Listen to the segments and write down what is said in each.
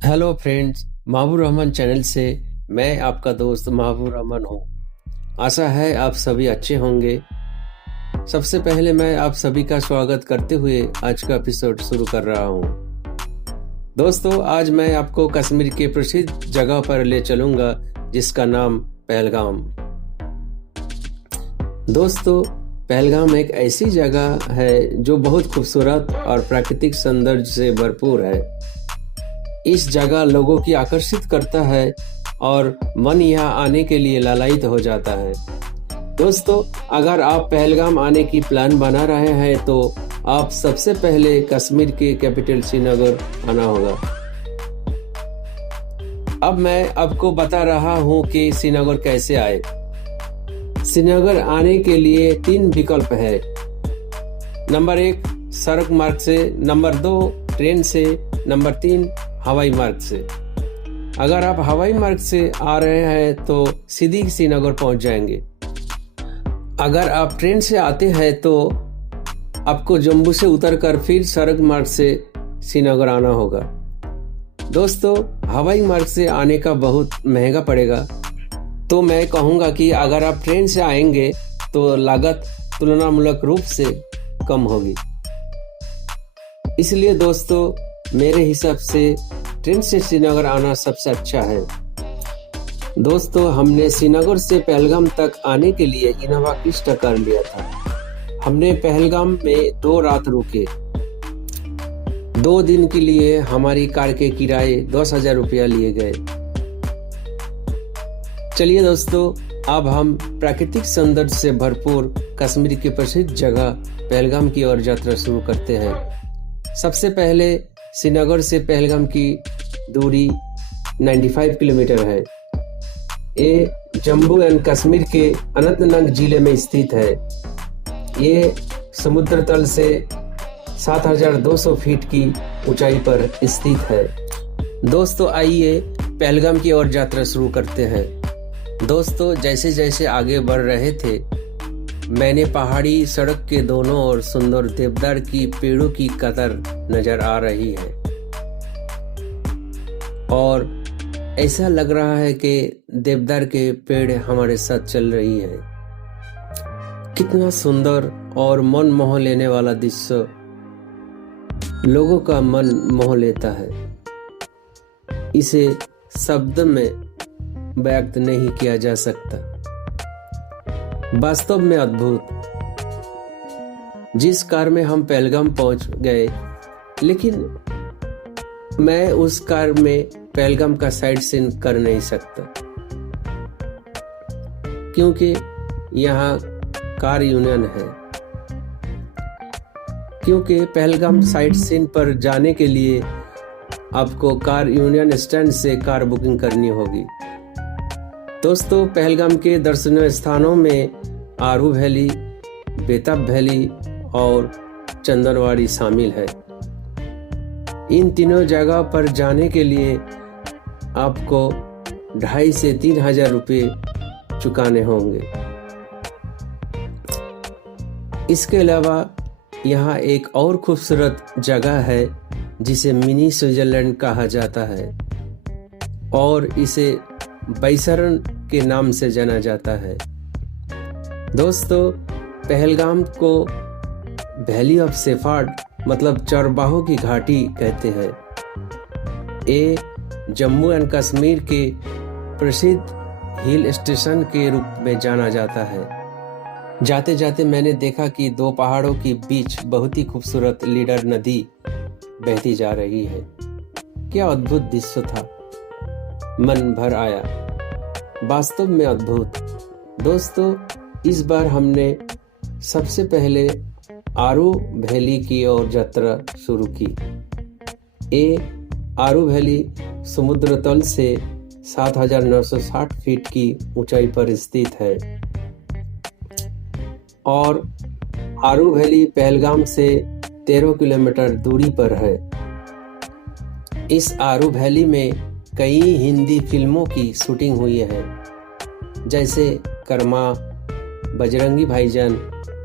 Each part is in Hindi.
हेलो फ्रेंड्स, महबूब रहमान चैनल से मैं आपका दोस्त महबूब रहमान हूँ। आशा है आप सभी अच्छे होंगे। सबसे पहले मैं आप सभी का स्वागत करते हुए आज का एपिसोड शुरू कर रहा हूँ। दोस्तों, आज मैं आपको कश्मीर के प्रसिद्ध जगह पर ले चलूँगा जिसका नाम पहलगाम। दोस्तों, पहलगाम एक ऐसी जगह है जो बहुत खूबसूरत और प्राकृतिक सौंदर्य से भरपूर है। इस जगह लोगों की आकर्षित करता है और मन यहाँ आने के लिए लालायित हो जाता है। दोस्तों, अगर आप पहलगाम आने की प्लान बना रहे हैं तो आप सबसे पहले कश्मीर के कैपिटल श्रीनगर आना होगा। अब मैं आपको बता रहा हूँ कि श्रीनगर कैसे आए। श्रीनगर आने के लिए 3 विकल्प है। नंबर 1 सड़क मार्ग से, नंबर 2 ट्रेन से, नंबर 3 हवाई मार्ग से। अगर आप हवाई मार्ग से आ रहे हैं तो सीधी श्रीनगर पहुंच जाएंगे। अगर आप ट्रेन से आते हैं तो आपको जम्मू से उतरकर फिर सड़क मार्ग से श्रीनगर आना होगा। दोस्तों, हवाई मार्ग से आने का बहुत महंगा पड़ेगा, तो मैं कहूँगा कि अगर आप ट्रेन से आएंगे तो लागत तुलनामूलक रूप से कम होगी। इसलिए दोस्तों, मेरे हिसाब से ट्रेन से श्रीनगर आना सबसे अच्छा है। दोस्तों, हमने श्रीनगर से पहलगाम तक आने के लिए इनोवा क्रिस्टा कर लिया था। हमने पहलगाम में 2 रात रुके। 2 दिन के लिए हमारी कार के किराए 10,000 रुपया लिए गए। चलिए दोस्तों, अब हम प्राकृतिक सौंदर्य से भरपूर कश्मीर की प्रसिद्ध जगह पहलगाम की ओर यात्रा शुरू करते हैं। सबसे पहले श्रीनगर से पहलगाम की दूरी 95 किलोमीटर है। ये जम्मू एंड कश्मीर के अनंतनाग जिले में स्थित है। ये समुद्र तल से 7,200 फीट की ऊंचाई पर स्थित है। दोस्तों, आइए पहलगाम की ओर यात्रा शुरू करते हैं। दोस्तों, जैसे जैसे आगे बढ़ रहे थे, मैंने पहाड़ी सड़क के दोनों ओर सुंदर देवदार की पेड़ों की कतार नजर आ रही है और ऐसा लग रहा है कि देवदार के पेड़ हमारे साथ चल रही है। कितना सुंदर और मन मोह लेने वाला दृश्य लोगों का मन मोह लेता है। इसे शब्द में व्यक्त नहीं किया जा सकता। वास्तव में अद्भुत। जिस कार में हम पहलगाम पहुंच गए, लेकिन मैं उस कार में पहलगाम का साइड सीन कर नहीं सकता, क्योंकि यहाँ कार यूनियन है। क्योंकि पहलगाम साइड सीन पर जाने के लिए आपको कार यूनियन स्टैंड से कार बुकिंग करनी होगी। दोस्तों, पहलगाम के दर्शनीय स्थानों में आरू वैली, बेताब वैली और चंदनवाड़ी शामिल है। इन तीनों जगह पर जाने के लिए आपको 2,500 से 3,000 रुपये चुकाने होंगे। इसके अलावा यहाँ एक और खूबसूरत जगह है जिसे मिनी स्विट्जरलैंड कहा जाता है और इसे बैसरन के नाम से जाना जाता है। दोस्तों, पहलगाम को वैली ऑफ शेफर्ड मतलब चरवाहों की घाटी कहते हैं। ये जम्मू एंड कश्मीर के प्रसिद्ध हिल स्टेशन के रूप में जाना जाता है। जाते जाते मैंने देखा कि 2 पहाड़ों के बीच बहुत ही खूबसूरत लीडर नदी बहती जा रही है। क्या अद्भुत दृश्य था, मन भर आया। वास्तव में अद्भुत। दोस्तों, इस बार हमने सबसे पहले आरू वैली की ओर यात्रा शुरू की। ये आरू वैली समुद्र तल से 7,960 फीट की ऊंचाई पर स्थित है और आरू वैली पहलगाम से 13 किलोमीटर दूरी पर है। इस आरू वैली में कई हिंदी फिल्मों की शूटिंग हुई है, जैसे कर्मा, बजरंगी भाईजान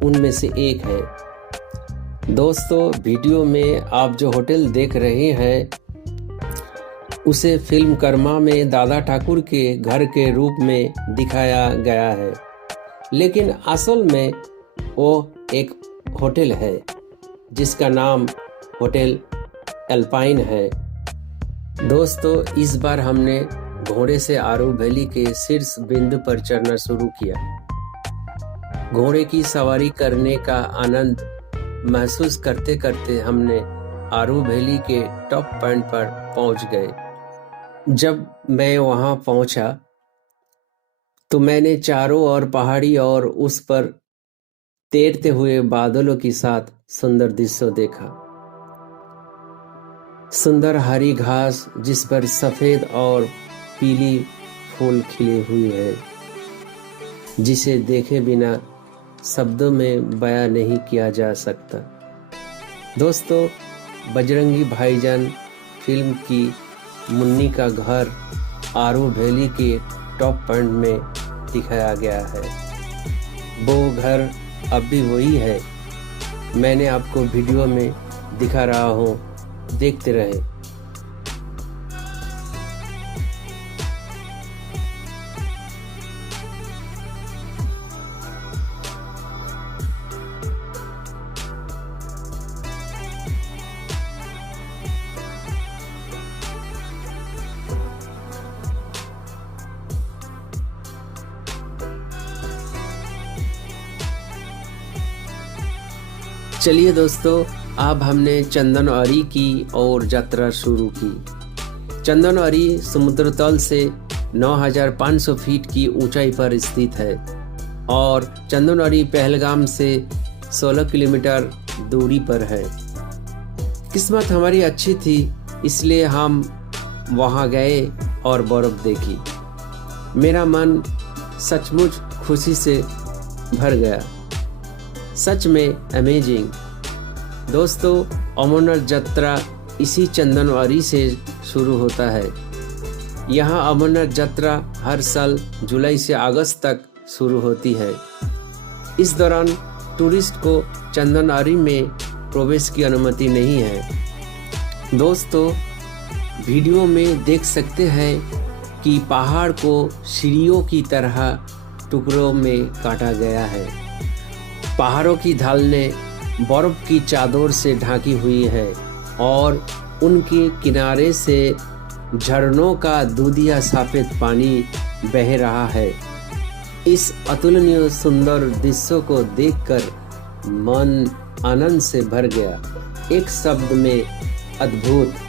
उनमें से एक है। दोस्तों, वीडियो में आप जो होटल देख रहे हैं उसे फिल्म कर्मा में दादा ठाकुर के घर के रूप में दिखाया गया है, लेकिन असल में वो एक होटल है जिसका नाम होटल एल्पाइन है। दोस्तों, इस बार हमने घोड़े से आरू वैली के शीर्ष बिंदु पर चढ़ना शुरू किया। घोड़े की सवारी करने का आनंद महसूस करते करते हमने आरू वैली के टॉप पॉइंट पर पहुंच गए। जब मैं वहां पहुंचा तो मैंने चारों ओर पहाड़ी और उस पर तैरते हुए बादलों के साथ सुंदर दृश्य देखा। सुंदर हरी घास जिस पर सफेद और पीली फूल खिले हुए हैं, जिसे देखे बिना शब्दों में बयां नहीं किया जा सकता। दोस्तों, बजरंगी भाईजान फिल्म की मुन्नी का घर आरू वैली के टॉप पॉइंट में दिखाया गया है। वो घर अब भी वही है। मैंने आपको वीडियो में दिखा रहा हूँ, देखते रहे। चलिए दोस्तों, अब हमने चंदनवारी की और यात्रा शुरू की। चंदनवारी समुद्र तल से 9,500 फीट की ऊंचाई पर स्थित है और चंदनवारी पहलगाम से 16 किलोमीटर दूरी पर है। किस्मत हमारी अच्छी थी, इसलिए हम वहां गए और बर्फ देखी। मेरा मन सचमुच खुशी से भर गया। सच में अमेजिंग। दोस्तों, अमरनाथ यात्रा इसी चंदनवारी से शुरू होता है। यहाँ अमरनाथ यात्रा हर साल जुलाई से अगस्त तक शुरू होती है। इस दौरान टूरिस्ट को चंदनवारी में प्रवेश की अनुमति नहीं है। दोस्तों, वीडियो में देख सकते हैं कि पहाड़ को सीढ़ियों की तरह टुकड़ों में काटा गया है। पहाड़ों की ढालें बर्फ की चादर से ढकी हुई है और उनके किनारे से झरनों का दूधिया सफेद पानी बह रहा है। इस अतुलनीय सुंदर दृश्य को देखकर मन आनंद से भर गया। एक शब्द में अद्भुत।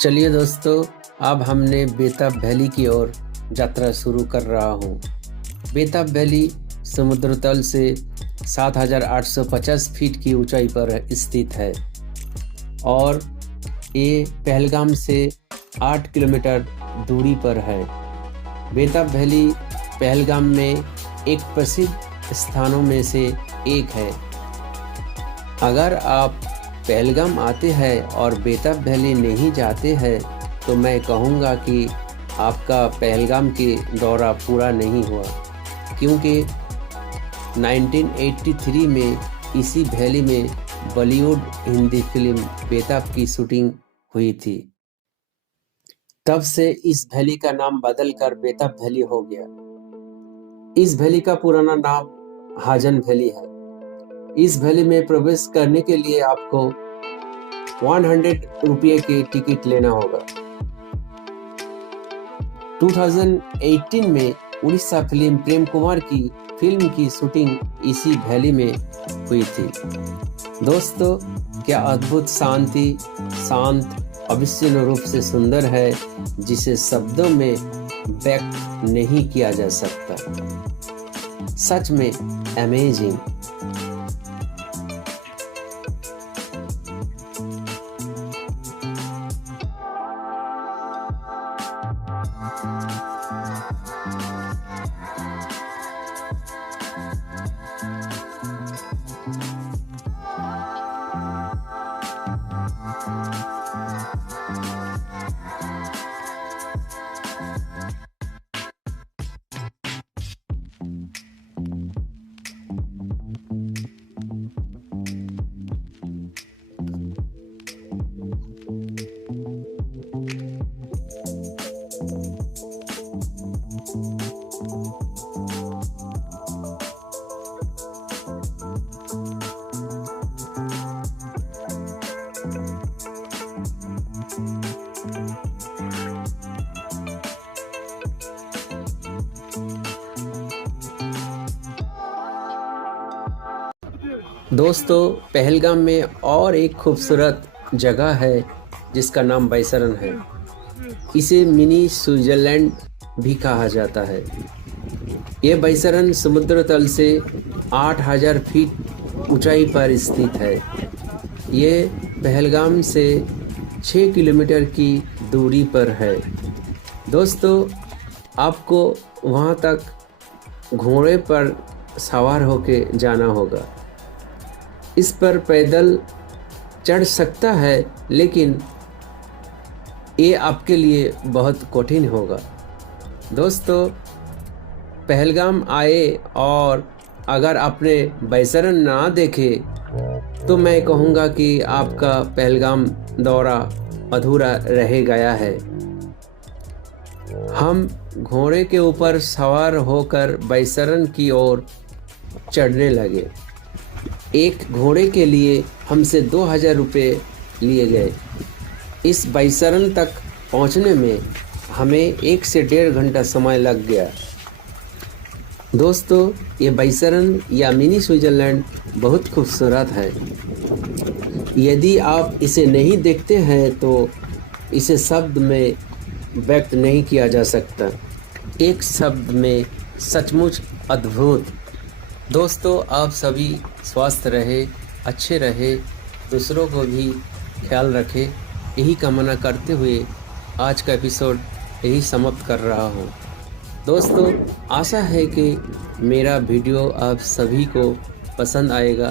चलिए दोस्तों, अब हमने बेताब वैली की ओर यात्रा शुरू कर रहा हूँ। बेताब वैली समुद्र तल से 7,850 फीट की ऊंचाई पर स्थित है और ये पहलगाम से 8 किलोमीटर दूरी पर है। बेताब वैली पहलगाम में एक प्रसिद्ध स्थानों में से एक है। अगर आप पहलगाम आते हैं और बेताब वैली नहीं जाते हैं तो मैं कहूँगा कि आपका पहलगाम की दौरा पूरा नहीं हुआ। क्योंकि 1983 में इसी वैली में बॉलीवुड हिंदी फिल्म बेताब की शूटिंग हुई थी। तब से इस वैली का नाम बदलकर बेताब वैली हो गया। इस वैली का पुराना नाम हाजन वैली है। इस वैली में प्रवेश करने के लिए आपको 100 रुपये की टिकट लेना होगा। 2018 में उड़ीसा फिल्म प्रेम कुमार की फिल्म की शूटिंग इसी वैली में हुई थी। दोस्तों, क्या अद्भुत शांत अविस्मरणीय रूप से सुंदर है, जिसे शब्दों में व्यक्त नहीं किया जा सकता। सच में अमेजिंग। दोस्तों, पहलगाम में और एक खूबसूरत जगह है जिसका नाम बैसरन है। इसे मिनी स्विट्जरलैंड भी कहा जाता है। ये बैसरन समुद्र तल से 8000 फीट ऊंचाई पर स्थित है। ये पहलगाम से 6 किलोमीटर की दूरी पर है। दोस्तों, आपको वहाँ तक घोड़े पर सवार होके जाना होगा। इस पर पैदल चढ़ सकता है, लेकिन ये आपके लिए बहुत कठिन होगा। दोस्तों, पहलगाम आए और अगर आपने बैसरन ना देखे तो मैं कहूँगा कि आपका पहलगाम दौरा अधूरा रह गया है। हम घोड़े के ऊपर सवार होकर बैसरन की ओर चढ़ने लगे। एक घोड़े के लिए हमसे 2000 रुपये लिए गए। इस बैसरन तक पहुंचने में हमें 1 से 1.5 घंटा समय लग गया। दोस्तों, ये बैसरन या मिनी स्विट्जरलैंड बहुत खूबसूरत है। यदि आप इसे नहीं देखते हैं तो इसे शब्द में व्यक्त नहीं किया जा सकता। एक शब्द में सचमुच अद्भुत। दोस्तों, आप सभी स्वस्थ रहे, अच्छे रहे, दूसरों को भी ख्याल रखें, यही कामना करते हुए आज का एपिसोड यही समाप्त कर रहा हूँ। दोस्तों, आशा है कि मेरा वीडियो आप सभी को पसंद आएगा,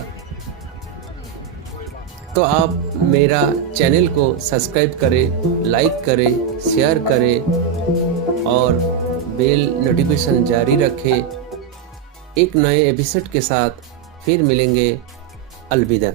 तो आप मेरा चैनल को सब्सक्राइब करें, लाइक करें, शेयर करें और बेल नोटिफिकेशन जारी रखें। एक नए एपिसोड के साथ फिर मिलेंगे। अलविदा।